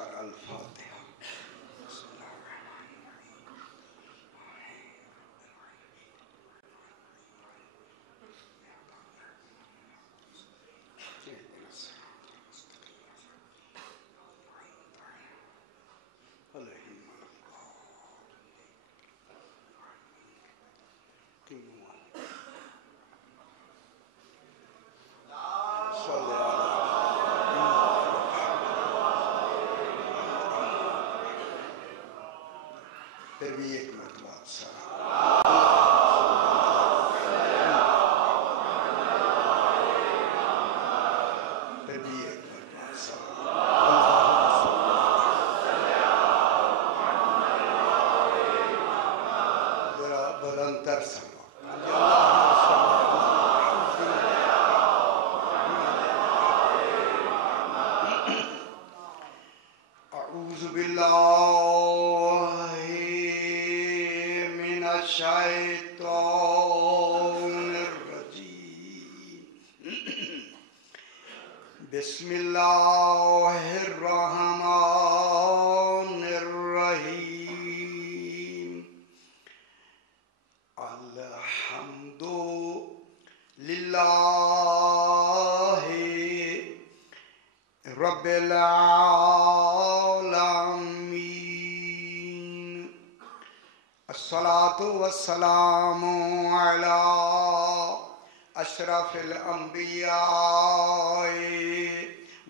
کر الفاتحہ۔ پھر بھی ایک مرتبہ سلام۔ پھر بھی ایک مرتبہ سلام۔ ذرا بلند تر سلام۔ اعوذ باللہ من الشیطان الرجیم، بسم اللہ الرحمن الرحیم، الحمد للہ رب العالمین، الصلاة والسلام علی اشرف الانبیاء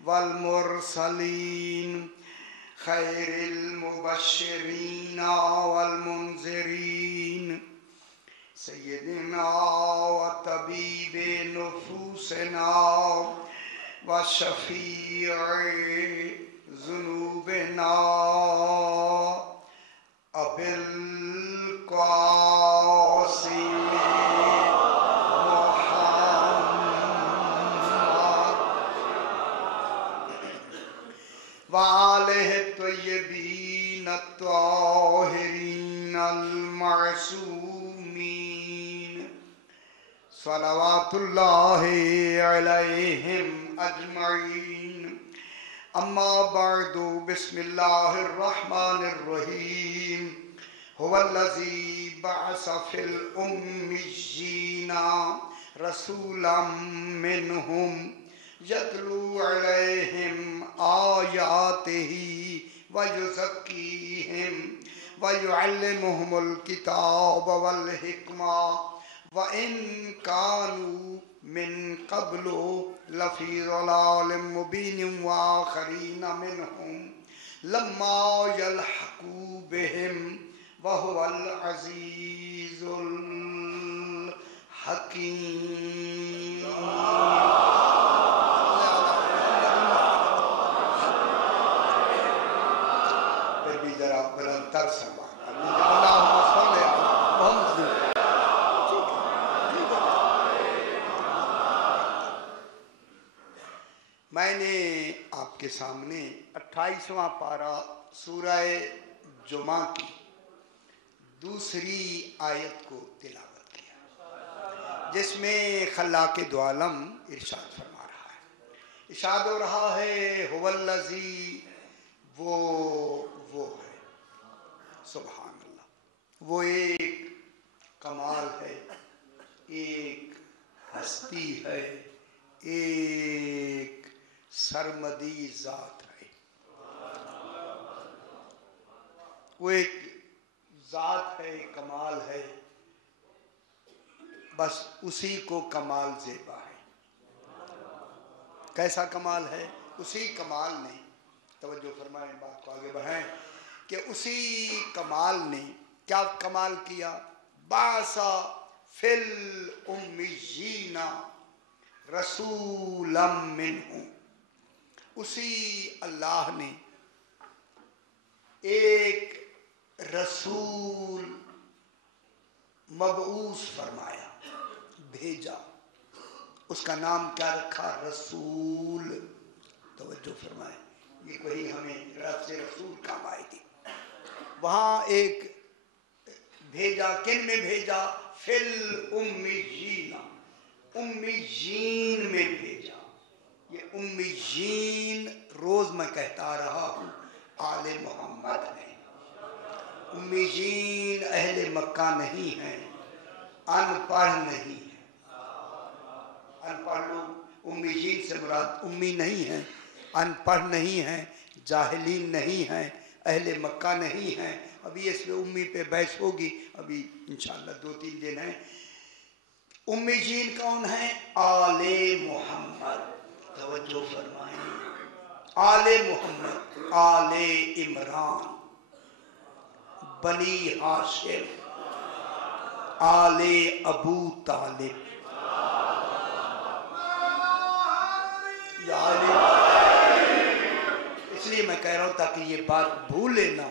والمرسلین، خیر المبشرین والمنذرین، سیدنا و طبیب نفوسنا وشفیع ذنوبنا ابی القاسم محمد وآلہ الطیبین الطاہرین المعصومین، صلوات اللہ علیہم اجمعین، اما بعد، بسم اللہ الرحمن الرحیم، هو الذی بعث فی الأمیین رسولا منہم یتلو علیہم آیاتہ ویزکیہم ویعلمہم الکتاب والحکمہ وَإِن كَانُوا مِن قَبْلُ لَفِي ضَلَالٍ مُبِينٍ وَآخَرِينَ مِنْهُمْ لَمَّا يَلْحَقُوا بِهِمْ وَهُوَ الْعَزِيزُ الْحَكِيمُ۔ پھر بھی ذرا بلند تر سلام۔ اللہم صل علی محمد۔ میں نے آپ کے سامنے 28واں پارہ سورہ جمعہ کی دوسری آیت کو تلاوت کیا، جس میں خلاق دو عالم ارشاد فرما رہا ہے، ارشاد ہو رہا ہے هو الذی، وہ ہے، سبحان اللہ، وہ ایک کمال ہے، ایک ہستی ہے، ایک سرمدی ذات ہے، وہ ایک ذات ہے، کمال ہے، بس اسی کو کمال زیبا ہے۔ کیسا کمال ہے؟ اسی کمال نے، توجہ فرمائیں، بات کو آگے بڑھائیں، کہ اسی کمال نے کیا کمال کیا؟ باسا فی الامیین رسولا منہم، اسی اللہ نے ایک رسول مبعوث فرمایا، بھیجا، اس کا نام کیا رکھا؟ رسول۔ توجہ فرمائیں، یہ وہی ہمیں رب سے رسول کام آئے گی۔ وہاں ایک بھیجا، کن میں بھیجا؟ فی الامیین، امیین میں بھیجا۔ یہ امیین روز میں کہتا رہا ہوں، उम्मीजीन अहले मक्का नहीं हैं, अनपढ़ नहीं है। अनपढ़ लोग, उम्मीजीन से मुराद उम्मी नहीं है, अनपढ़ नहीं है, जाहिलीन नहीं है, अहले मक्का नहीं है। अभी इसमें उम्मी पे बहस होगी, अभी इंशाअल्लाह 2-3 दिन है। उम्मीजीन कौन है? आले मोहम्मद, तवज्जो फरमाएं। आले मोहम्मद, आले इमरान, बनी हाशिम, आले अबू तालिब, इसलिए मैं कह रहा हूं ताकि ये बात भूल लेना।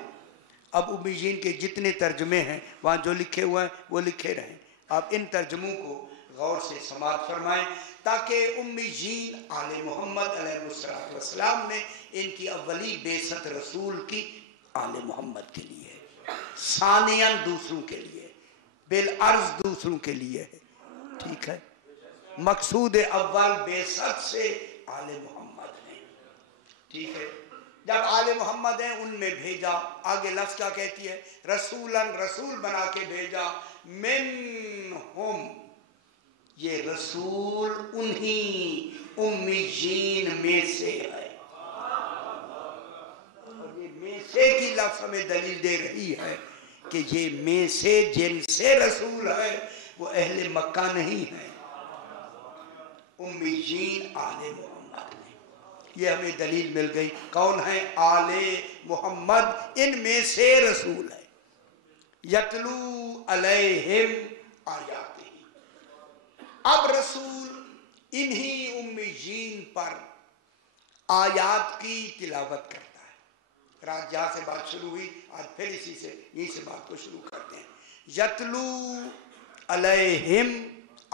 अब उम्मीजीन के जितने तर्जमे हैं वहाँ जो लिखे हुए हैं वो लिखे रहें। आप इन तर्जमों को गौर से समाअत फरमाएं ताकि उम्मीजीन आले मोहम्मद अलैहिस्सलाम ने इनकी अव्वली बेसत रसूल की आले मोहम्मद के लिए है, सानियन दूसरों के लिए, बिल अर्ज दूसरों के लिए है। ठीक है, मकसूद अव्वल बेसत से आले मोहम्मद है। ठीक है, जब आले मोहम्मद हैं उनमें भेजा, आगे लफ्ज क्या कहती है? रसूलन, रसूल बना के भेजा, मिनहुम, ये रसूल उन्हीं उम्मीजीन में से है। और ये में से की लफ्ज हमें दलील दे रही है कि ये में से जिनसे रसूल है वो अहले मक्का नहीं है, उम्मीजीन आले मोहम्मद ने। ये हमें दलील मिल गई। कौन है? आले मोहम्मद, इनमें से रसूल है। यतलू अलैहिम आयातिही, अब रसूल इन्हीं उम्मीजीन पर आयात की तिलावत करता है। रात जहाँ से बात शुरू हुई, आज फिर इसी से, यहीं से बात को शुरू करते हैं। यतलू अलैहिम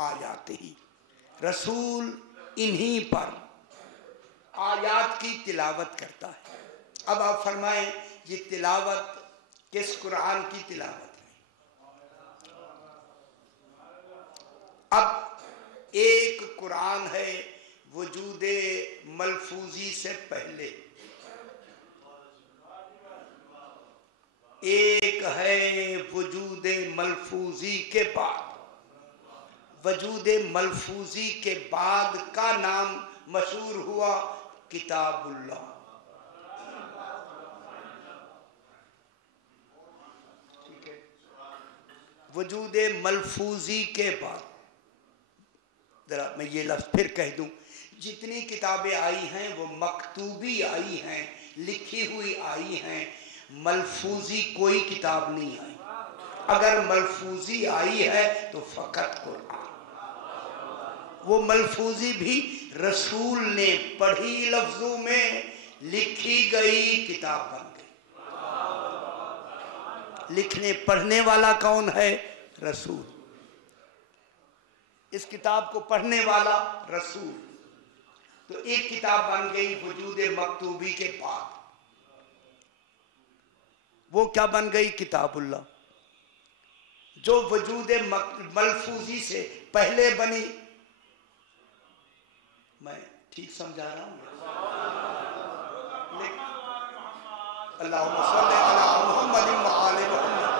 आयातिही, रसूल इन्हीं पर आयात की तिलावत करता है। अब आप फरमाएं, ये तिलावत किस कुरान की तिलावत है? अब एक कुरान है वजूदे मलफूजी से पहले, एक है वजूदे मलफूजी के बाद। वजूदे मलफूजी के बाद का नाम मशहूर हुआ किताबुल्लाह। ठीक है, वजूदे मलफूजी के बाद, जरा मैं ये लफ्ज फिर कह दूं, जितनी किताबें आई हैं वो मकतूबी आई हैं, लिखी हुई आई हैं, मलफूजी कोई किताब नहीं आई। अगर मलफूजी आई है तो फकत कुरान। वो मलफूजी भी रसूल ने पढ़ी लफ्जों में लिखी गई किताब बन गई। लिखने पढ़ने वाला कौन है? रसूल। इस किताब को पढ़ने वाला रसूल। तो एक किताब बन गई वजूदे मकतूबी के बाद। वो क्या बन गई? किताबुल्लाह, जो वजूदे मलफूजी से पहले बनी। मैं ठीक समझा रहा हूँ? अल्लाहुम्मा सल्ली अला मुहम्मद व आले मुहम्मद।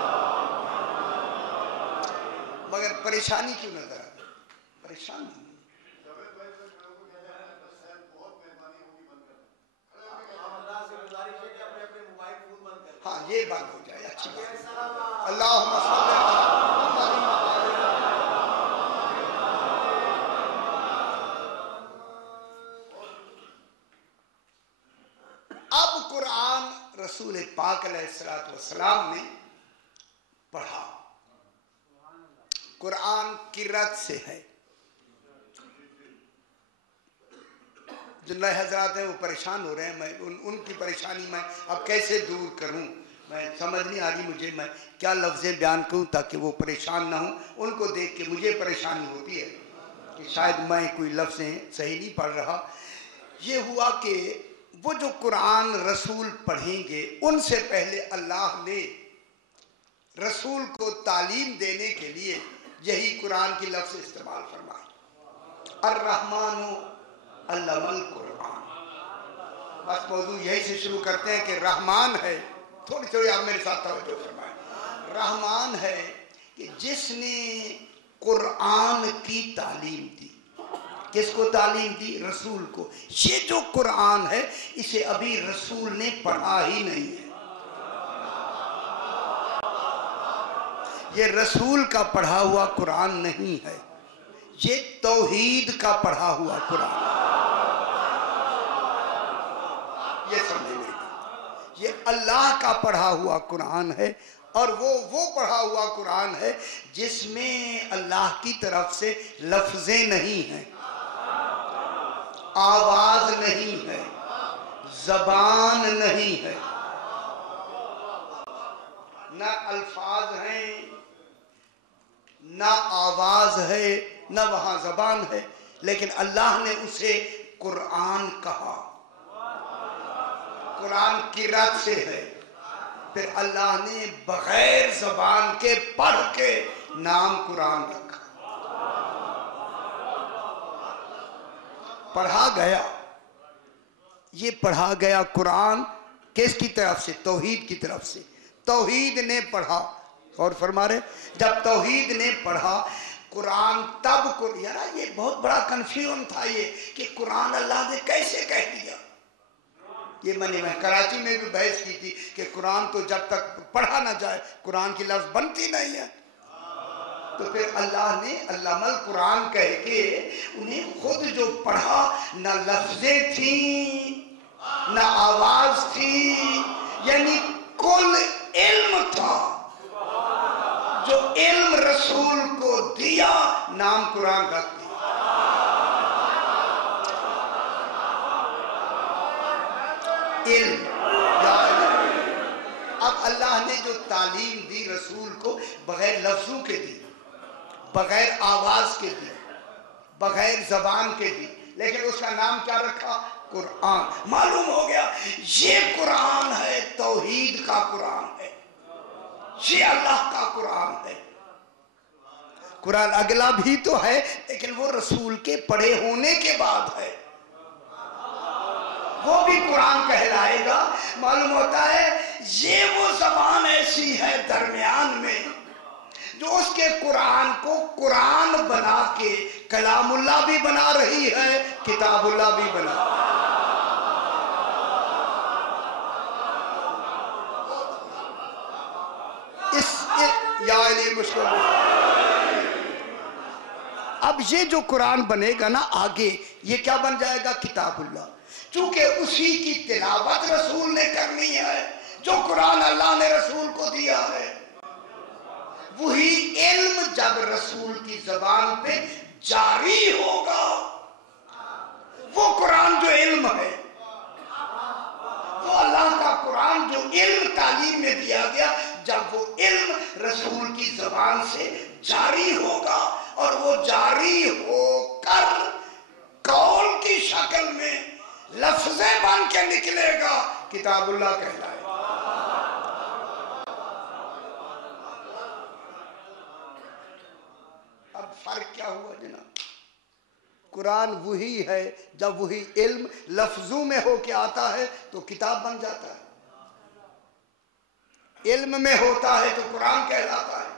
मगर परेशानी क्यों नजर आ रही? परेशान नहीं। हाँ, ये बंद हो जाए, अच्छी बात है। अल्लाहुम्मा सल्ली अला मुहम्मद व आले मुहम्मद। अब कुरान रसूल पाक अलैहिस्सलाम ने पढ़ा। कुरान किरत से है। जो नए हजरात हैं वो परेशान हो रहे हैं, मैं उनकी परेशानी मैं अब कैसे दूर करूं, मैं समझ नहीं आ रही मुझे, मैं क्या लफ्ज़ें बयान करूं ताकि वो परेशान ना हो। उनको देख के मुझे परेशानी होती है कि शायद मैं कोई लफ्ज़ें सही नहीं पढ़ रहा। ये हुआ कि वो जो कुरान रसूल पढ़ेंगे उनसे पहले अल्लाह ने रसूल को तालीम देने के लिए यही कुरान की लफ्ज़ इस्तेमाल फरमाए, अर्रहमानु अल्लमल कुरान। बस मौजू यही से शुरू करते हैं कि रहमान है। थोड़ी थोड़ी आप मेरे साथ तवज्जो फरमाएं। रहमान है कि जिसने कुरान की तालीम दी। किसको तालीम दी? रसूल को। ये जो कुरान है इसे अभी रसूल ने पढ़ा ही नहीं है। ये रसूल का पढ़ा हुआ कुरान नहीं है, ये तौहीद का पढ़ा हुआ कुरान है। ये समझे मेरी बात? ये अल्लाह का पढ़ा हुआ कुरान है, और वो पढ़ा हुआ कुरान है जिसमें अल्लाह की तरफ से लफ्ज़ें नहीं हैं, आवाज नहीं है, जबान नहीं है, ना अल्फाज हैं, ना आवाज है, ना वहां जबान है, लेकिन अल्लाह ने उसे कुरान कहा। कुरान किरात से है। फिर अल्लाह ने बगैर जबान के पढ़ के नाम कुरान रखा। पढ़ा गया, ये पढ़ा गया कुरान किसकी तरफ से? तौहीद की तरफ से। तौहीद ने पढ़ा, और फरमा रहे जब तौहीद ने पढ़ा कुरान, तब यार ये बहुत बड़ा कंफ्यूजन था ये कि कुरान अल्लाह ने कैसे कह दिया। ये मैं कराची में भी बहस की थी कि कुरान तो जब तक पढ़ा ना जाए कुरान की लफ्ज बनती नहीं है। तो फिर अल्लाह ने अल्लामल कुरान कह के उन्हें खुद जो पढ़ा, ना लफ्जें थी ना आवाज थी, यानी कुल इल्म था। जो इल्म रसूल को दिया, नाम कुरान रख दिया। इल्म। अब अल्लाह ने जो तालीम दी रसूल को, बगैर लफ्जों के दी, बगैर आवाज के दी, बगैर जबान के दी, लेकिन उसका नाम क्या रखा? कुरान। मालूम हो गया ये कुरान है, तौहीद का कुरान है, ये अल्लाह का कुरान है। कुरान अगला भी तो है, लेकिन वो रसूल के पढ़े होने के बाद है, वो भी कुरान कहलाएगा। मालूम होता है ये वो जबान ऐसी है दरमियान में जो उसके कुरान को कुरान बना के कलामुल्लाह भी बना रही है, किताबुल्लाह भी बना। मुश्किल। अब ये जो कुरान बनेगा ना आगे, ये क्या बन जाएगा? किताबुल्लाह। चूंकि उसी की तिलावत रसूल ने करनी है, जो कुरान अल्लाह ने रसूल को दिया है। वही इल्म जब रसूल की जबान पे जारी होगा, वो कुरान जो इल्म है, वो अल्लाह का कुरान जो इल्म तालीम में दिया गया, जब वो इल्म रसूल की जबान से जारी होगा और वो जारी होकर कौल की शक्ल में लफ्ज़ें बन के निकलेगा, किताबुल्लाह कहलाएगा। अब फर्क क्या हुआ जनाब? कुरान वही है, जब वही इल्म लफ्जों में होके आता है तो किताब बन जाता है, इल्म में होता है तो कुरान कहलाता है,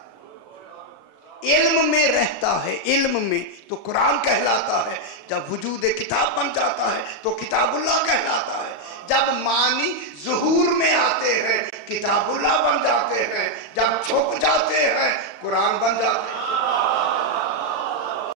इल्म में रहता है, इल्म में तो कुरान कहलाता है। जब वजूद किताब बन जाता है तो किताबुल्लाह कहलाता है। जब मानी ज़ुहूर में आते हैं किताबुल्लाह बन जाते हैं, जब छुप जाते हैं कुरान बन जाते हैं।